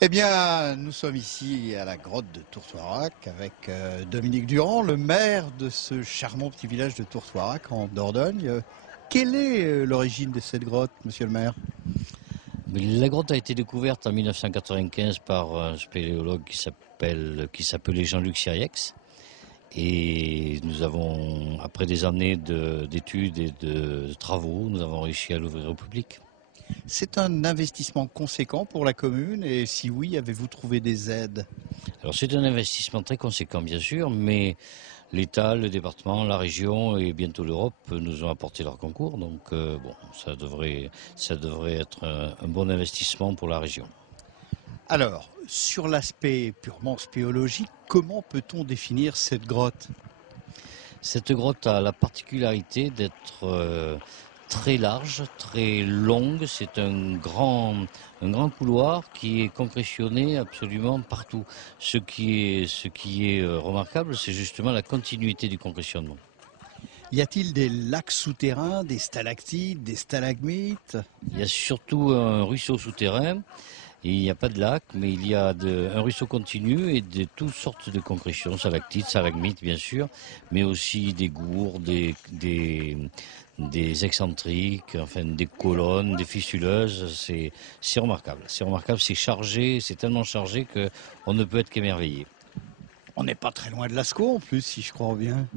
Eh bien, nous sommes ici à la grotte de Tourtoirac avec Dominique Durand, le maire de ce charmant petit village de Tourtoirac en Dordogne. Quelle est l'origine de cette grotte, monsieur le maire? La grotte a été découverte en 1995 par un spéléologue qui s'appelait Jean-Luc Siriex. Et nous avons, après des années d'études et de travaux, nous avons réussi à l'ouvrir au public. C'est un investissement conséquent pour la commune et si oui, avez-vous trouvé des aides? Alors c'est un investissement très conséquent bien sûr, mais l'État, le département, la région et bientôt l'Europe nous ont apporté leur concours. Donc bon, ça devrait être un bon investissement pour la région. Alors, sur l'aspect purement spéologique, comment peut-on définir cette grotte? Cette grotte a la particularité d'être très large, très longue. C'est un grand couloir qui est concrétionné absolument partout. Ce qui est remarquable, c'est justement la continuité du concrétionnement. Y a-t-il des lacs souterrains, des stalactites, des stalagmites? Il y a surtout un ruisseau souterrain. Et il n'y a pas de lac, mais il y a un ruisseau continu et de toutes sortes de concrétions, stalactites, stalagmites bien sûr, mais aussi des gourds, des excentriques, enfin des colonnes, des fissuleuses. C'est remarquable, c'est chargé, c'est tellement chargé qu'on ne peut être qu'émerveillé. On n'est pas très loin de Lascaux en plus, si je crois bien.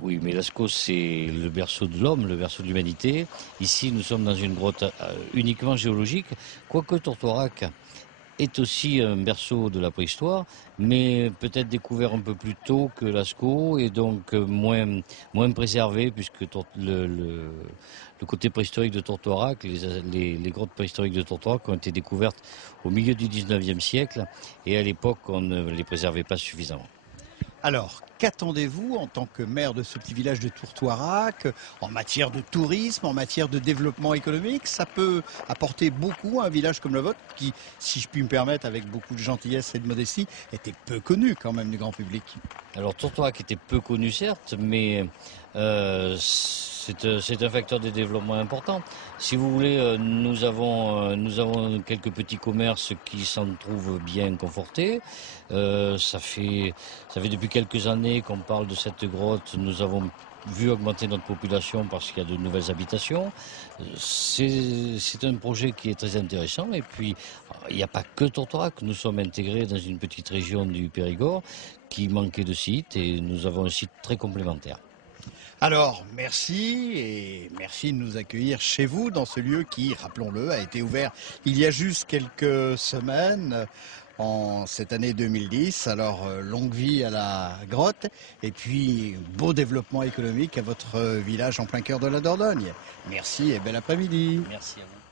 Oui, mais Lascaux, c'est le berceau de l'homme, le berceau de l'humanité. Ici, nous sommes dans une grotte uniquement géologique, quoique Tourtoirac est aussi un berceau de la préhistoire, mais peut-être découvert un peu plus tôt que Lascaux et donc moins préservé, puisque le côté préhistorique de Tourtoirac, les grottes préhistoriques de Tourtoirac ont été découvertes au milieu du 19e siècle et à l'époque on ne les préservait pas suffisamment. Alors, qu'attendez-vous en tant que maire de ce petit village de Tourtoirac en matière de tourisme, en matière de développement économique? Ça peut apporter beaucoup à un village comme le vôtre qui, si je puis me permettre, avec beaucoup de gentillesse et de modestie, était peu connu quand même du grand public. Alors Tourtoirac était peu connu certes, mais c'est un facteur de développement important. Si vous voulez, nous avons quelques petits commerces qui s'en trouvent bien confortés. Ça fait depuis quelques années qu'on parle de cette grotte. Nous avons vu augmenter notre population parce qu'il y a de nouvelles habitations. C'est un projet qui est très intéressant. Et puis, il n'y a pas que Tourtoirac. Nous sommes intégrés dans une petite région du Périgord qui manquait de sites et nous avons un site très complémentaire. Alors, merci et merci de nous accueillir chez vous dans ce lieu qui, rappelons-le, a été ouvert il y a juste quelques semaines en cette année 2010. Alors, longue vie à la grotte et puis beau développement économique à votre village en plein cœur de la Dordogne. Merci et bel après-midi. Merci à vous.